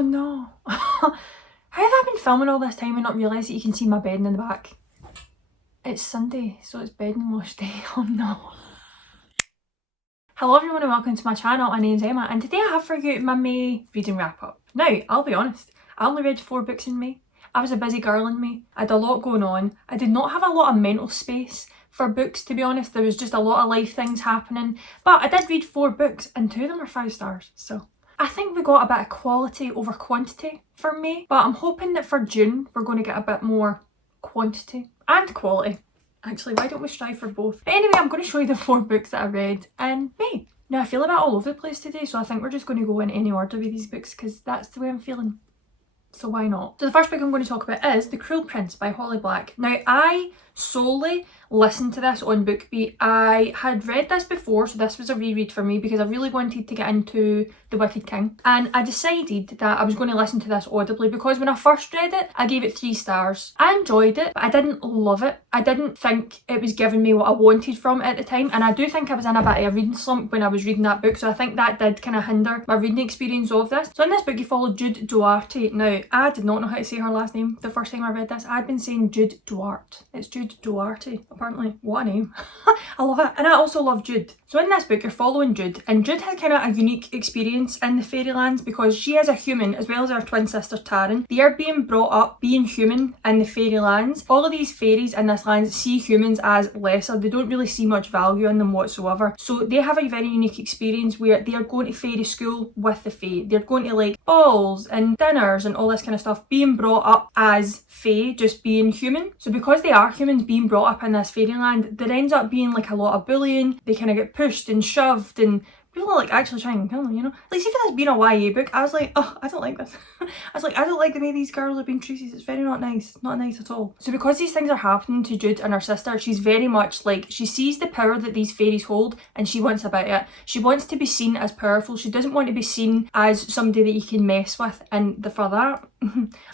Oh no. How have I been filming all this time and not realised that you can see my bedding in the back? It's Sunday, so it's bedding wash day. Oh no. Hello everyone and welcome to my channel. My name's Emma and today I have for you my May reading wrap up. Now, I'll be honest, I only read 4 books in May. I was a busy girl in May. I had a lot going on. I did not have a lot of mental space for books, to be honest. There was just a lot of life things happening. But I did read 4 books and 2 of them are 5 stars, so I think we got a bit of quality over quantity for May, but I'm hoping that for June we're going to get a bit more quantity and quality. Actually, why don't we strive for both? But anyway, I'm going to show you the 4 books that I read in May. Now, I feel a bit all over the place today, so I think we're just going to go in any order with these books because that's the way I'm feeling. So why not? So the first book I'm going to talk about is The Cruel Prince by Holly Black. Now, I solely listened to this on BookBeat. I had read this before, so this was a reread for me because I really wanted to get into The Wicked King. And I decided that I was going to listen to this audibly because when I first read it, I gave it 3 stars. I enjoyed it, but I didn't love it. I didn't think it was giving me what I wanted from it at the time. And I do think I was in a bit of a reading slump when I was reading that book, so I think that did kind of hinder my reading experience of this. So in this book, you follow Jude Duarte. Now, I did not know how to say her last name the first time I read this. I'd been saying Jude Duarte. It's Jude Duarte, apparently. What a name. I love it. And I also love Jude. So in this book, you're following Jude, and Jude has kind of a unique experience in the fairylands because she is a human as well as her twin sister Taryn. They are being brought up being human in the fairylands. All of these fairies in this land see humans as lesser. They don't really see much value in them whatsoever. So they have a very unique experience where they are going to fairy school with the fae. They're going to like balls and dinners and all this kind of stuff, being brought up as fae, just being human. So because they are humans being brought up in this fairyland, there ends up being like a lot of bullying. They kind of get pushed and shoved and people are like actually trying to kill them, you know? Like, see for this being a YA book, I was like, oh, I don't like this. I was like, I don't like the way these girls are being treated. It's very not nice. Not nice at all. So because these things are happening to Jude and her sister, she's very much like, she sees the power that these fairies hold and she wants a bit of it. She wants to be seen as powerful. She doesn't want to be seen as somebody that you can mess with. And for that,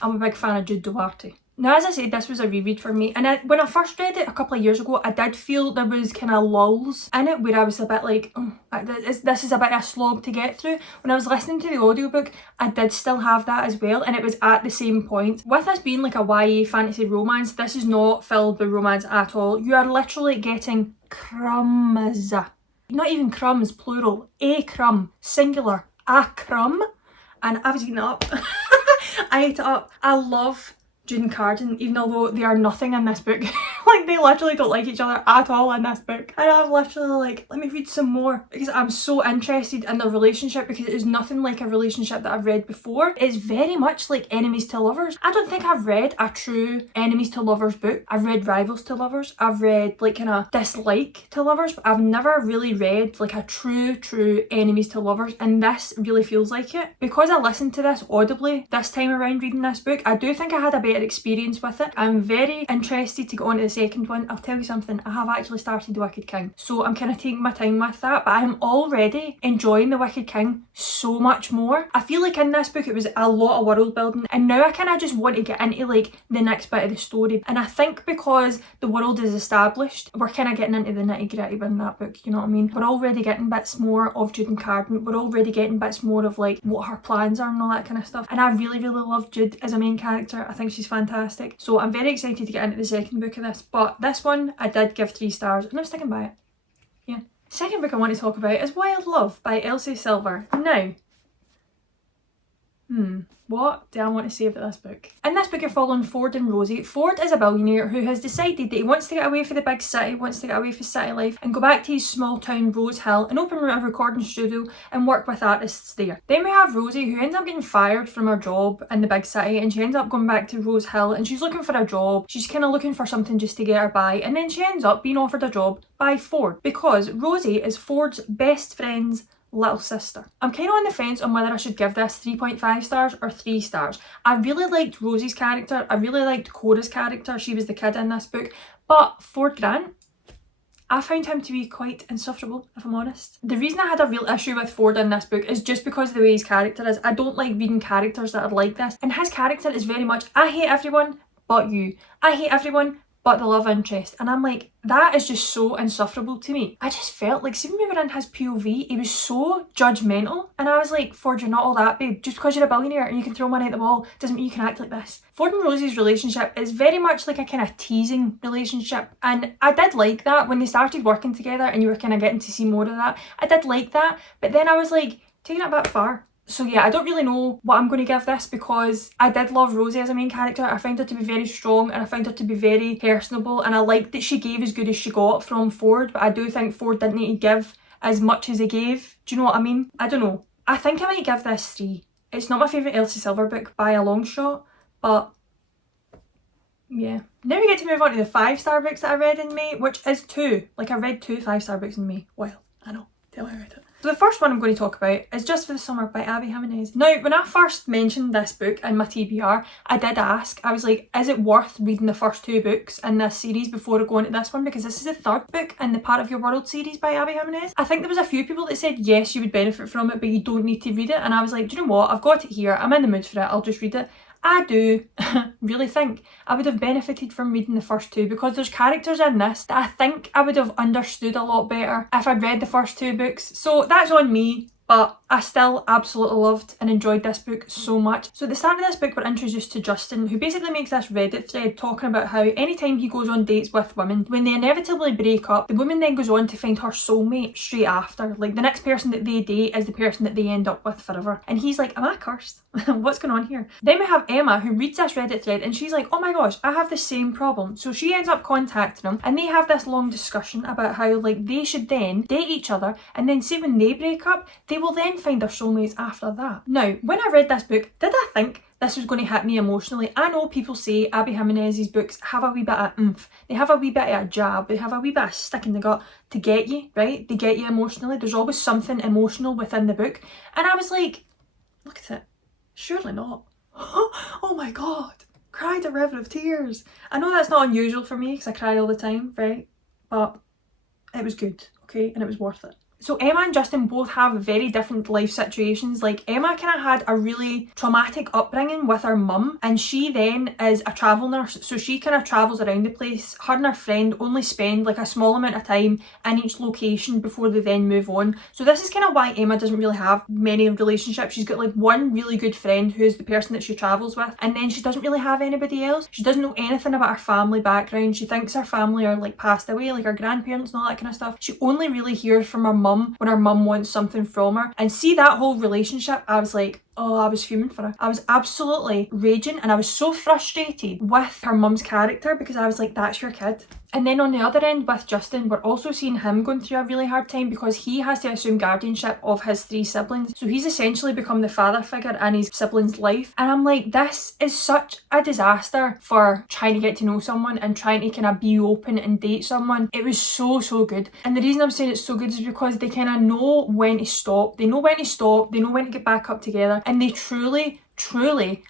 I'm a big fan of Jude Duarte. Now, as I said, this was a reread for me, and when I first read it a couple of years ago, I did feel there was kind of lulls in it where I was a bit like, oh, this is a bit of a slog to get through. When I was listening to the audiobook, I did still have that as well, and it was at the same point. With this being like a YA fantasy romance, this is not filled with romance at all. You are literally getting crumbs. Not even crumbs, plural. A crumb, singular. A crumb. And I was eating it up. I ate it up. I love Jude and Cardan, even although they are nothing in this book. Like, they literally don't like each other at all in this book. And I'm literally like, let me read some more because I'm so interested in their relationship because it is nothing like a relationship that I've read before. It's very much like enemies to lovers. I don't think I've read a true enemies to lovers book. I've read rivals to lovers. I've read like kind of dislike to lovers, but I've never really read like a true enemies to lovers, and this really feels like it. Because I listened to this audibly this time around reading this book, I do think I had a better experience with it. I'm very interested to go on to the second one. I'll tell you something, I have actually started The Wicked King, so I'm kind of taking my time with that, but I'm already enjoying The Wicked King so much more. I feel like in this book it was a lot of world building, and now I kind of just want to get into like the next bit of the story. And I think because the world is established, we're kind of getting into the nitty-gritty in that book, you know what I mean? We're already getting bits more of Jude and Cardan. We're already getting bits more of like what her plans are and all that kind of stuff, and I really love Jude as a main character. I think she's fantastic, so I'm very excited to get into the second book of this. But this one I did give 3 stars and I'm sticking by it. Yeah. Second book I want to talk about is Wild Love by Elsie Silver. Now, what do I want to say about this book? In this book you're following Ford and Rosie. Ford is a billionaire who has decided that he wants to get away from the big city, wants to get away from city life and go back to his small town Rose Hill and open a recording studio and work with artists there. Then we have Rosie, who ends up getting fired from her job in the big city, and she ends up going back to Rose Hill and she's looking for a job. She's kind of looking for something just to get her by, and then she ends up being offered a job by Ford because Rosie is Ford's best friend's little sister. I'm kind of on the fence on whether I should give this 3.5 stars or 3 stars. I really liked Rosie's character. I really liked Cora's character. She was the kid in this book. But Ford Grant, I found him to be quite insufferable, if I'm honest. The reason I had a real issue with Ford in this book is just because of the way his character is. I don't like reading characters that are like this. And his character is very much, I hate everyone but you. I hate everyone but the love interest. And I'm like, that is just so insufferable to me. I just felt like, see when we were in his POV, he was so judgmental. And I was like, Ford, you're not all that, babe. Just because you're a billionaire and you can throw money at the wall doesn't mean you can act like this. Ford and Rosie's relationship is very much like a kind of teasing relationship. And I did like that when they started working together and you were kind of getting to see more of that. I did like that. But then I was like, taking it a bit far. So yeah, I don't really know what I'm going to give this, because I did love Rosie as a main character. I found her to be very strong and I found her to be very personable, and I liked that she gave as good as she got from Ford, but I do think Ford didn't need to give as much as he gave. Do you know what I mean? I don't know. I think I might give this 3. It's not my favourite Elsie Silver book by a long shot, but yeah. Now we get to move on to the 5-star books that I read in May, which is 2. Like, I read 2 5-star books in May. Well, I know. Tell me about it. So the first one I'm going to talk about is Just for the Summer by Abby Jimenez. Now, when I first mentioned this book in my TBR, I did ask, I was like, is it worth reading the first 2 books in this series before I go into this one? Because this is the 3rd book in the Part of Your World series by Abby Jimenez. I think there was a few people that said, yes, you would benefit from it, but you don't need to read it. And I was like, do you know what? I've got it here. I'm in the mood for it. I'll just read it. I do really think I would have benefited from reading the first 2, because there's characters in this that I think I would have understood a lot better if I'd read the first 2 books. So that's on me. But I still absolutely loved and enjoyed this book so much. So at the start of this book, we're introduced to Justin, who basically makes this Reddit thread talking about how anytime he goes on dates with women, when they inevitably break up, the woman then goes on to find her soulmate straight after. Like, the next person that they date is the person that they end up with forever. And he's like, am I cursed? What's going on here? Then we have Emma, who reads this Reddit thread, and she's like, oh my gosh, I have the same problem. So she ends up contacting him, and they have this long discussion about how, like, they should then date each other, and then see when they break up, they will then find their soulmates after that. Now, when I read this book, did I think this was going to hit me emotionally? I know people say Abby Jimenez's books have a wee bit of oomph. They have a wee bit of a jab. They have a wee bit of stick in the gut to get you, right? They get you emotionally. There's always something emotional within the book. And I was like, look at it. Surely not. Oh my God. Cried a river of tears. I know that's not unusual for me because I cry all the time, right? But it was good, okay? And it was worth it. So Emma and Justin both have very different life situations. Like, Emma kind of had a really traumatic upbringing with her mum, and she then is a travel nurse, so she kind of travels around the place. Her and her friend only spend like a small amount of time in each location before they then move on. So this is kind of why Emma doesn't really have many relationships. She's got like one really good friend who's the person that she travels with, and then she doesn't really have anybody else. She doesn't know anything about her family background. She thinks her family are like passed away, like her grandparents and all that kind of stuff. She only really hears from her mum when her mum wants something from her. And see, that whole relationship, I was like, oh, I was fuming for her. I was absolutely raging, and I was so frustrated with her mum's character, because I was like, that's your kid. And then on the other end with Justin, we're also seeing him going through a really hard time because he has to assume guardianship of his 3 siblings. So he's essentially become the father figure in his siblings' life. And I'm like, this is such a disaster for trying to get to know someone and trying to kind of be open and date someone. It was so good. And the reason I'm saying it's so good is because they kind of know when to stop. They know when to stop. They know when to get back up together. And they truly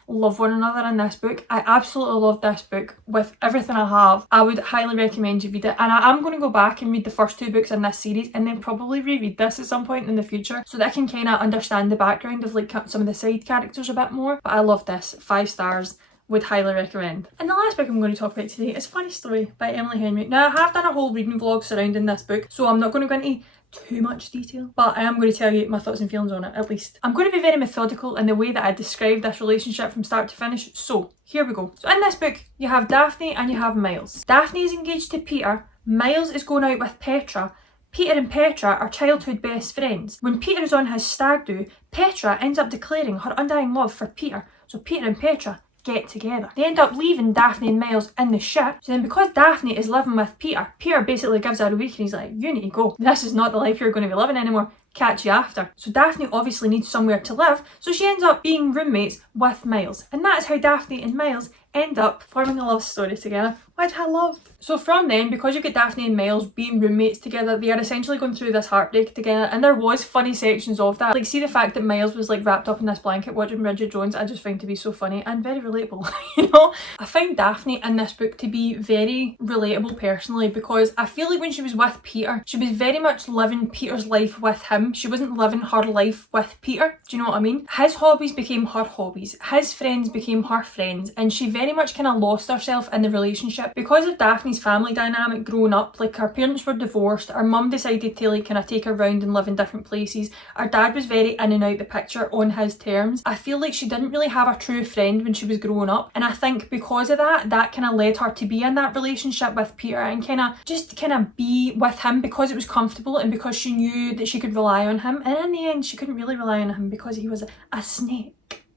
love one another in this book. I absolutely love this book with everything I have. I would highly recommend you read it, and I am going to go back and read the first 2 books in this series and then probably reread this at some point in the future so that I can kind of understand the background of like some of the side characters a bit more. But I love this. 5 stars. Would highly recommend. And the last book I'm going to talk about today is Funny Story by Emily Henry. Now, I have done a whole reading vlog surrounding this book, so I'm not going to go into too much detail, but I am going to tell you my thoughts and feelings on it, at least. I'm going to be very methodical in the way that I describe this relationship from start to finish, so here we go. So in this book, you have Daphne and you have Miles. Daphne is engaged to Peter, Miles is going out with Petra. Peter and Petra are childhood best friends. When Peter is on his stag do, Petra ends up declaring her undying love for Peter, so Peter and Petra get together. They end up leaving Daphne and Miles in the ship. So then because Daphne is living with Peter, Peter basically gives her a week and he's like, you need to go. This is not the life you're going to be living anymore. Catch you after. So Daphne obviously needs somewhere to live, so she ends up being roommates with Miles. And that is how Daphne and Miles end up forming a love story together, which I loved. So from then, because you've got Daphne and Miles being roommates together, they are essentially going through this heartbreak together, and there was funny sections of that. Like, see the fact that Miles was like wrapped up in this blanket watching Bridget Jones, I just find to be so funny and very relatable, you know? I found Daphne in this book to be very relatable personally, because I feel like when she was with Peter, she was very much living Peter's life with him. She wasn't living her life with Peter, do you know what I mean? His hobbies became her hobbies, his friends became her friends, and she very very much kind of lost herself in the relationship. Because of Daphne's family dynamic growing up, like her parents were divorced, her mum decided to like kind of take her around and live in different places. Her dad was very in and out the picture on his terms. I feel like she didn't really have a true friend when she was growing up, and I think because of that, that kind of led her to be in that relationship with Peter and kind of be with him because it was comfortable and because she knew that she could rely on him. And in the end, she couldn't really rely on him because he was a snake.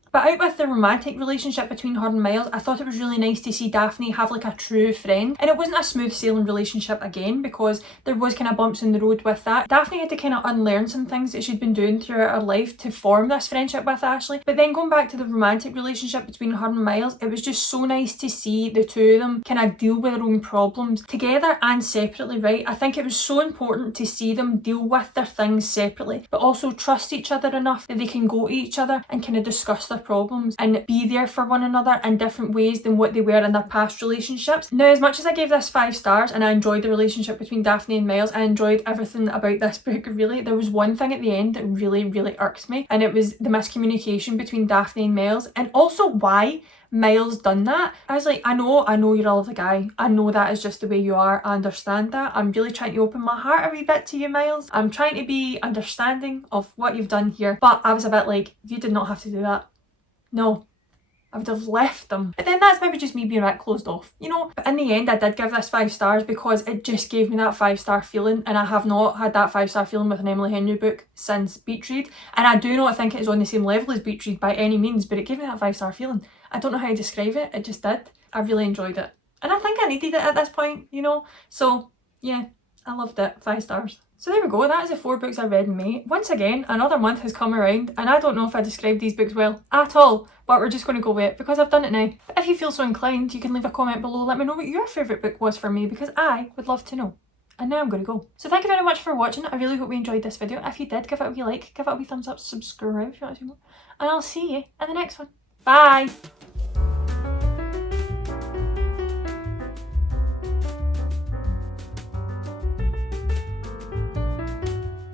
But out with the romantic relationship between her and Miles, I thought it was really nice to see Daphne have like a true friend. And it wasn't a smooth sailing relationship again, because there was kind of bumps in the road with that. Daphne had to kind of unlearn some things that she'd been doing throughout her life to form this friendship with Ashley. But then going back to the romantic relationship between her and Miles, it was just so nice to see the two of them kind of deal with their own problems together and separately, right? I think it was so important to see them deal with their things separately, but also trust each other enough that they can go to each other and kind of discuss their problems and be there for one another in different ways than what they were in their past relationships. Now, as much as I gave this 5 stars and I enjoyed the relationship between Daphne and Miles, I enjoyed everything about this book really, there was one thing at the end that really irked me, and it was the miscommunication between Daphne and Miles, and also why Miles done that. I was like, I know you're a lovely guy. I know that is just the way you are. I understand that. I'm really trying to open my heart a wee bit to you, Miles. I'm trying to be understanding of what you've done here. But I was a bit like, you did not have to do that. No, I would have left them. But then that's maybe just me being a bit closed off, you know? But in the end, I did give this 5 stars because it just gave me that 5-star feeling, and I have not had that 5-star feeling with an Emily Henry book since Beach Read. And I do not think it is on the same level as Beach Read by any means, but it gave me that 5-star feeling. I don't know how to describe it, it just did. I really enjoyed it. And I think I needed it at this point, you know? So yeah, I loved it. 5 stars. So there we go, that is the 4 books I read in May. Once again, another month has come around, and I don't know if I described these books well at all, but we're just going to go with it because I've done it now. But if you feel so inclined, you can leave a comment below, let me know what your favourite book was for May, because I would love to know. And now I'm going to go. So thank you very much for watching. I really hope you enjoyed this video. If you did, give it a wee like, give it a wee thumbs up, subscribe if you want to see more. And I'll see you in the next one. Bye!